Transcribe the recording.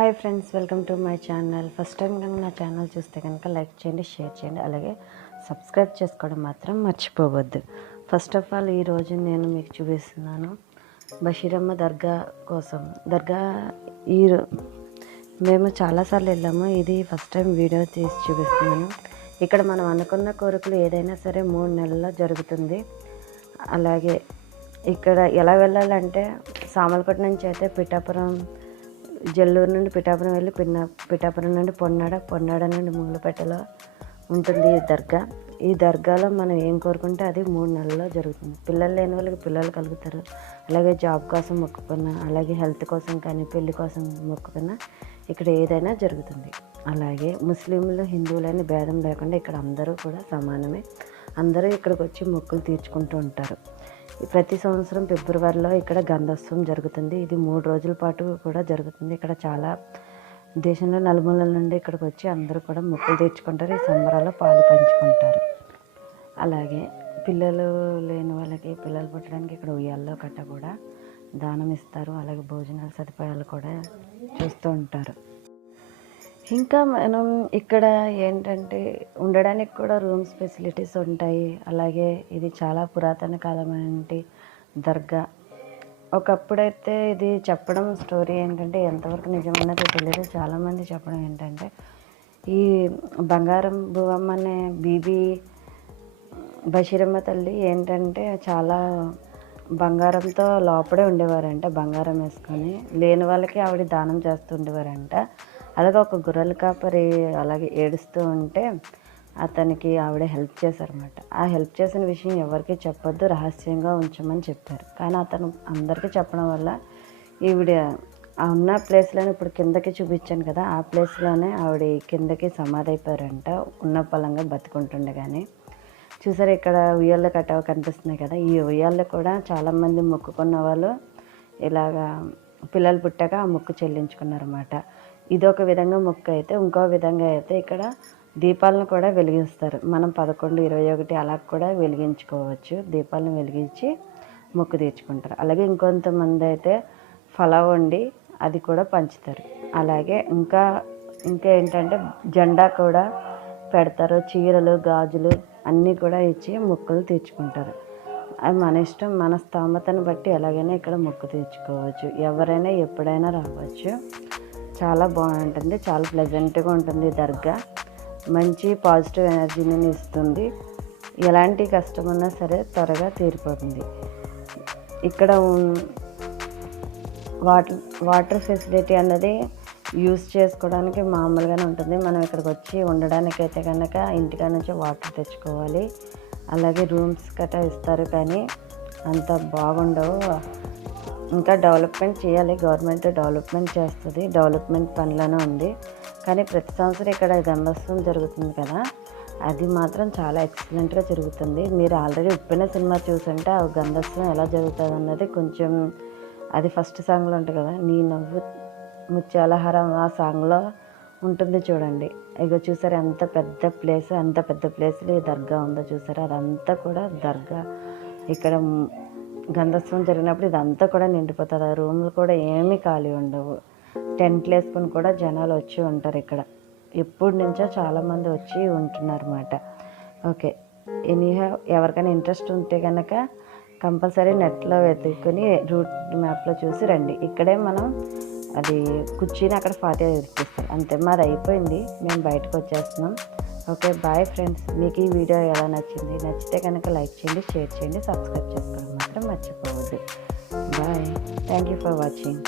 Hi friends, welcome to my channel. First time కనుక నా channel చూస్తే కనుక లైక్ చేయండి, షేర్ చేయండి, అలాగే సబ్స్క్రైబ్ చేసుకోవడం మాత్రం మర్చిపోవద్దు. ఫస్ట్ ఆఫ్ ఆల్ ఈరోజు నేను మీకు చూపిస్తున్నాను బషీరమ్మ దర్గా కోసం. దర్గా మేము చాలాసార్లు వెళ్ళాము, ఇది ఫస్ట్ టైం వీడియో తీసి చూపిస్తున్నాను. ఇక్కడ మనం అనుకున్న కోరికలు ఏదైనా సరే 3 నెలల్లో జరుగుతుంది. అలాగే ఇక్కడ ఎలా వెళ్ళాలంటే సామలకోట నుంచి అయితే పిఠాపురం, జల్లూరు నుండి పిఠాపురం వెళ్ళి పిఠాపురం నుండి పొన్నాడ నుండి మూలపేటలో ఉంటుంది ఈ దర్గా. ఈ దర్గాలో మనం ఏం కోరుకుంటే అది 3 నెలల్లో జరుగుతుంది. పిల్లలు లేని వాళ్ళకి పిల్లలు కలుగుతారు. అలాగే జాబ్ కోసం మొక్కుకున్నా, అలాగే హెల్త్ కోసం కానీ పెళ్లి కోసం మొక్కుకున్నా ఇక్కడ ఏదైనా జరుగుతుంది. అలాగే ముస్లింలు హిందువులని భేదం లేకుండా ఇక్కడ అందరూ కూడా సమానమే. అందరూ ఇక్కడికి వచ్చి మొక్కులు తీర్చుకుంటూ ఉంటారు. ప్రతి సంవత్సరం ఫిబ్రవరిలో ఇక్కడ గంధోత్సవం జరుగుతుంది. ఇది 3 రోజుల పాటు కూడా జరుగుతుంది. ఇక్కడ చాలా దేశంలో నలుమూలల నుండి ఇక్కడికి వచ్చి అందరూ కూడా మొక్కులు తీర్చుకుంటారు. ఈ సంబరాల్లో పాలు పంచుకుంటారు. అలాగే పిల్లలు లేని వాళ్ళకి పిల్లలు పుట్టడానికి ఇక్కడ ఉయ్యాల్లో కట్ట కూడా దానం ఇస్తారు. అలాగే భోజనాల సదుపాయాలు కూడా చూస్తూ ఉంటారు. ఇంకా మనం ఇక్కడ ఏంటంటే ఉండడానికి కూడా రూమ్స్ ఫెసిలిటీస్ ఉంటాయి. అలాగే ఇది చాలా పురాతన కాలమైన దర్గా. ఒకప్పుడైతే ఇది చెప్పడం స్టోరీ ఏంటంటే ఎంతవరకు నిజమన్నది తెలియదు. చాలామంది చెప్పడం ఏంటంటే ఈ బంగారం భూవమ్మ అనే బీబీ బషీరమ్మ తల్లి ఏంటంటే చాలా బంగారంతో లోపడే ఉండేవారంట. బంగారం వేసుకొని లేని వాళ్ళకి ఆవిడ దానం చేస్తూ ఉండేవారంట. అలాగే ఒక గొర్రెల కాపరి అలాగే ఏడుస్తూ ఉంటే అతనికి ఆవిడ హెల్ప్ చేశారన్నమాట. ఆ హెల్ప్ చేసిన విషయం ఎవరికి చెప్పొద్దు, రహస్యంగా ఉంచమని చెప్పారు. కానీ అతను అందరికీ చెప్పడం వల్ల ఈవిడ ఉన్న ప్లేస్లోనే ఇప్పుడు కిందకి చూపించాను కదా, ఆ ప్లేస్లోనే ఆవిడ కిందకి సమాధి అయిపోయారంట ఉన్న పొలంగా బతుకుంటుండగానే. చూసారు ఇక్కడ ఉయ్యాళ్ళు కట్టవ కనిపిస్తున్నాయి కదా, ఈ ఉయ్యాళ్ళు కూడా చాలామంది మొక్కుకున్న వాళ్ళు ఇలాగా పిల్లలు పుట్టాక ఆ మొక్కు చెల్లించుకున్నారన్నమాట. ఇదొక విధంగా మొక్కు అయితే, ఇంకో విధంగా అయితే ఇక్కడ దీపాలను కూడా వెలిగిస్తారు. మనం 11, 21 అలా కూడా వెలిగించుకోవచ్చు. దీపాలను వెలిగించి మొక్కు తీర్చుకుంటారు. అలాగే ఇంకొంతమంది అయితే ఫలా వండి అది కూడా పంచుతారు. అలాగే ఇంకా ఏంటంటే జెండా కూడా పెడతారు. చీరలు, గాజులు అన్నీ కూడా ఇచ్చి మొక్కులు తీర్చుకుంటారు. అది మన ఇష్టం, మన స్తోమతను బట్టి ఎలాగైనా ఇక్కడ మొక్కు తీర్చుకోవచ్చు. ఎవరైనా ఎప్పుడైనా రావచ్చు. చాలా బాగుంటుంది, చాలా ప్లెజెంట్గా ఉంటుంది దర్గా. మంచి పాజిటివ్ ఎనర్జీని ఇస్తుంది. ఎలాంటి కష్టం ఉన్నా సరే త్వరగా తీరిపోతుంది. ఇక్కడ వాటర్ ఫెసిలిటీ అన్నది యూస్ చేసుకోవడానికి మామూలుగానే ఉంటుంది. మనం ఇక్కడికి వచ్చి ఉండడానికైతే కనుక ఇంటికాడ నుంచి వాటర్ తెచ్చుకోవాలి. అలాగే రూమ్స్ గట్రా ఇస్తారు, కానీ అంత బాగుండవు. ఇంకా డెవలప్మెంట్ చేయాలి, గవర్నమెంట్ డెవలప్మెంట్ చేస్తుంది, డెవలప్మెంట్ పనిలోనే ఉంది. కానీ ప్రతి సంవత్సరం ఇక్కడ గంధోత్సవం జరుగుతుంది కదా, అది మాత్రం చాలా ఎక్సలెంట్గా జరుగుతుంది. మీరు ఆల్రెడీ ఉప్పిన సినిమా చూసుంటే ఆ గంధోత్సవం ఎలా జరుగుతుంది అన్నది కొంచెం, అది ఫస్ట్ సాంగ్లో ఉంటుంది కదా, నీ నవ్వు ముత్యాలహారం, ఆ సాంగ్లో ఉంటుంది చూడండి. ఇక చూసారు ఎంత పెద్ద ప్లేస్లో ఈ దర్గా ఉందో చూసారు. అదంతా కూడా దర్గా. ఇక్కడ గంధోత్సవం జరిగినప్పుడు ఇదంతా కూడా నిండిపోతుంది. ఆ రూమ్లు కూడా ఏమీ ఖాళీ ఉండవు. టెంట్లు వేసుకొని కూడా జనాలు వచ్చి ఉంటారు. ఇక్కడ ఎప్పటి నుంచో చాలామంది వచ్చి ఉంటున్నారు అన్నమాట. ఓకే, ఎనీహౌ ఎవరికైనా ఇంట్రెస్ట్ ఉంటే కనుక కంపల్సరీ నెట్లో వెతుక్కుని రూట్ మ్యాప్లో చూసి రండి. ఇక్కడే మనం అది కూర్చుని అక్కడ ఫాతిహా ఇప్పిస్తారు. అంతే, మాది అయిపోయింది, మేము బయటకు వచ్చేస్తున్నాం. Okay, bye friends. మీకు ఈ వీడియో ఎలా నచ్చితే కనుక లైక్ చేయండి, షేర్ చేయండి, సబ్స్క్రైబ్ చేసుకోవడం మాత్రం మర్చిపోవద్దు. Bye, thank you for watching.